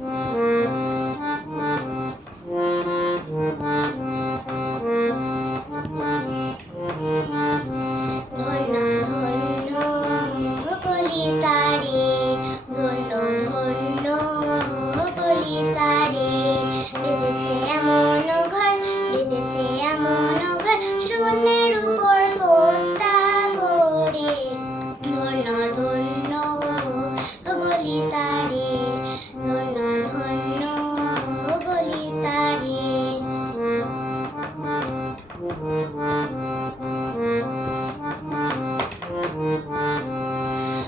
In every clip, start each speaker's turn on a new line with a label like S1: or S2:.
S1: Mm-hmm.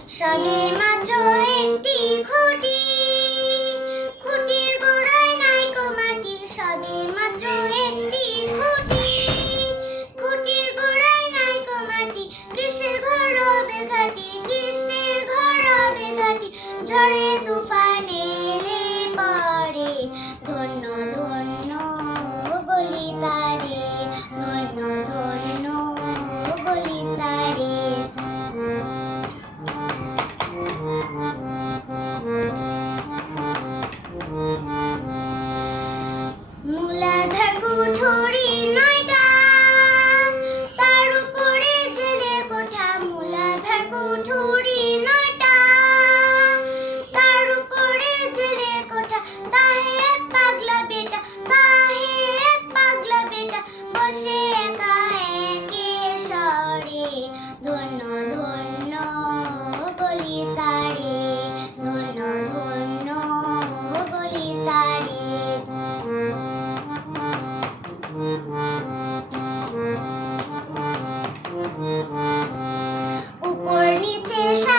S1: সবে মাত্র একটি খুঁটি। খুঁটির গোড়ায় নাই কমাটি সবে মাত্র একটি খুঁটি। খুঁটির গোড়ায় নাই কমাটি কিসে ঘর হবে ঘাটি কিসে ঘর হবে ঘাটি। ঝড়ে good to Tuition